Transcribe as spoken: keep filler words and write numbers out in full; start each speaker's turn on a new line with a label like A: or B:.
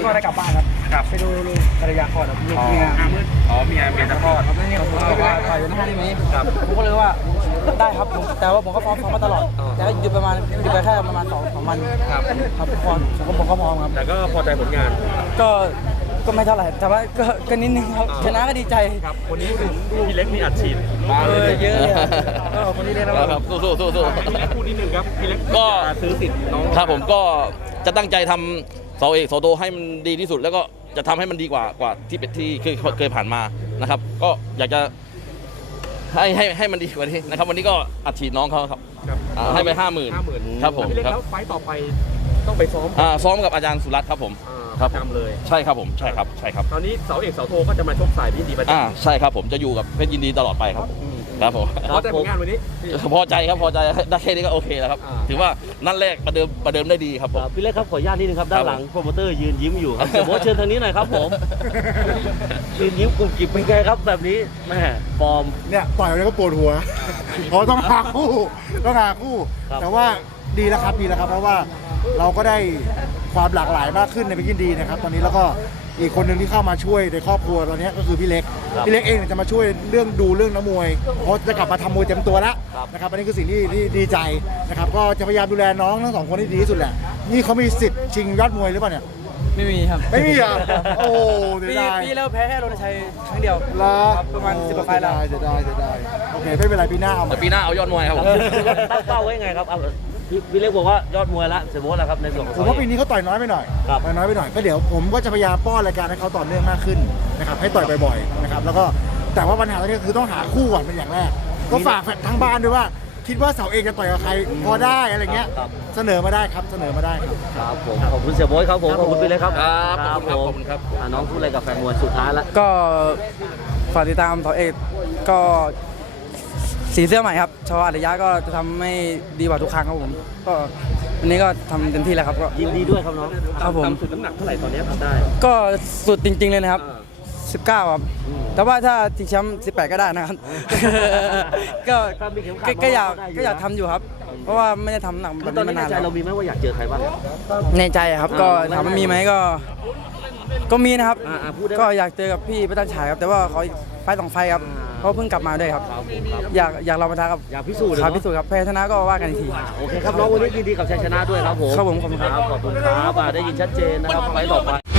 A: ก็ได้กลับบ้านครับกลับไปดูลูกภรรยาคลอดครับลูกเมีย
B: อ๋อเมียเมียจะคลอด
A: ครับแล้วนี่ผมก็ว่าต่อยอยู่หน้าได้ไหมครับผมก็เลยว่าได้ครับผมแต่ว่าผมก็พร้อมพร้อมมาตลอดแต่ก็หยุดประมาณหยุดไปแค่ประมาณสองสองวันครับครับพร้อมผมผมก็พร้อมครับ
B: แต่ก็พอใจผลงาน
A: ก็ก็ไม่เท่าไหร่แต่ว่าก็ก็นิดนึงครับชนะก็ดีใจ
B: ครับคนนี้ถึงพี่เล็กมีอัดฉีด
A: มาเลยเยอะเลยก็คนนี้ได้
C: ครับสู้สู้สู้สู้
B: พี่เล็กพูดนิดนึงครับพี่เล็กก็ซื้อสิทธิ์น้อง
C: ครับผมก็จะตั้งใจทำเสาเอกเสาโตให้มันดีที่สุดแล้วก็จะทำให้มันดีกว่ากว่าที่เป็นที่เคยเคยผ่านมานะครับก็อยากจะให้ให้ให้มันดีกว่านี้นะครับวันนี้ก็อัดฉีดน้องเขาครับให้ไปห้าหมื่นครับผม
B: พี่เล็กแล้วไฟต่อไปต้องไปซ้อม
C: ซ้อมกับอาจารย์สุรัตน์ครับผม
B: ครับจำเลย
C: ใช่ครับผมใช่ครับใช่ครับ
B: ตอนนี้เสาเอกเสาโทก็จะมาชกสายพี่ยินดีประจำ
C: อ่าใช่ครับผมจะอยู่กับเพชรยินดีตลอดไปครับครับผม
B: พอใจผลงานวันนี้
C: พอใจครับพอใจได้แค่นี้ก็โอเคแล้วครับถือว่านั่นแรกประเดิมประเดิมได้ดีครับผม
D: พี่เล็กครับขออนุญาตนิดนึงครับด้านหลังโปรโมเตอร์ยืนยิ้มอยู่ครับเดี๋ยวโบ๊ทเชิญทางนี้หน่อยครับผมยืนยิ้มกลุ่มกิบเป็นไงครับแบบนี้แม่ฟอร์ม
E: เนี่ยต่อยแล้วก็ปวดหัวเพราะต้องหาคู่ต้องหาคู่แต่ว่าดีแล้วครับดีแล้วครับเพราะว่าเราก็ได้ความหลากหลายมากขึ้นในเพชรยินดีนะครับตอนนี้แล้วก็อีกคนหนึ่งที่เข้ามาช่วยในครอบครัวตอนนี้ก็คือพี่เล็กพี่เล็กเองจะมาช่วยเรื่องดูเรื่องนักมวยเพราะจะกลับมาทำมวยเต็มตัวแล้วนะครับอันนี้คือสิ่งที่ที่ดีใจนะครับก็จะพยายามดูแลน้องทั้งสองคนที่ดีที่สุดแหละนี่เขามีสิทธิ์ชิงยอดมวยหรือเปล่าเนี่ย
A: ไม่มีครับ
E: ไม่มีอ่ะโอ้
A: เสียดายปีแล้วแพ้แค่โรนชัยครั้งเดียวประมาณสิบกว่าไฟล์แล้ว
E: เสียดายเสียดายโอเคไม่เป็นไรปีหน้าเอา
C: ปีหน้าเอายอดมวยครับผม
D: ตั้งเป้าไว้ไงครับพี่เล็กบอกว่ายอดมวยละเสียโบ๊ทแล้วครับในส่วนของ
E: ผมว่าปีนี้เขาต่อยน้อยไปหน่อยต่อยน้อยไปหน่อยก็เดี๋ยวผมก็จะพยายามป้อนรายการให้เขาต่อเนื่องมากขึ้นนะครับให้ต่อยบ่อยๆนะครับแล้วก็แต่ว่าปัญหาตอนนี้คือต้องหาคู่ก่อนเป็นอย่างแรกก็ฝากแฟนทางบ้านด้วยว่าคิดว่าเสาเอกจะต่อยกับใครพอได้อะไรเงี้ยเสนอมาได้ครับเสนอมาได้ครับ
D: ครับผมขอบคุณเสียโบ๊ทครับผมขอบคุณพี่เล็กครับ
C: ครับขอบคุณครับ
D: น้องพูดอะไรกับแฟนมวยสุดท้ายแล้ว
A: ก็ฝากติดตามเสาเอกก็สีเสื้อใหม่ครับชออัจฉริยะก็จะทำให้ดีกว่าทุกครั้งครับผมก็วันนี้ก็ทำเต็มที่แล้วครับก็
D: ยินดีด้วยครับน้อง
A: ครับผม
B: สุดน้ำหนักเท่าไหร่ตอนนี้ทำได้
A: ก็สุดจริงๆเลยนะครับสิบเก้าครับแต่ว่าถ้าชิงแชมป์สิบแปดก็ได้นะครับก็ก็อยากก็อยากทำอยู่ครับเพราะว่าไม่ได้ทำหนักแบบนี้มานานแล้ว
D: เรามีไหมว่าอยากเจอใครบ้าง
A: ในใจครับก็ถามว่ามีไหมก็ก็มีนะครับก็อยากเจอกับพี่ประจันฉายครับแต่ว่าเขาไฟสองไฟครับเพราะเพิ่งกลับมาด้วยครับอยากอยากลองมาท้ากับ
D: อยากพิสูจน์
A: ครับพิสูจน์ครับแพ้ชนะก็ว่ากันอีกที
D: โอเคครับน้องวันนี้ยินดีกับชัยชนะด้วยครับผม
A: ครับผมขอบคุณครับ
D: ขอบคุณครับได้ยินชัดเจนนะครับไฟต่อไป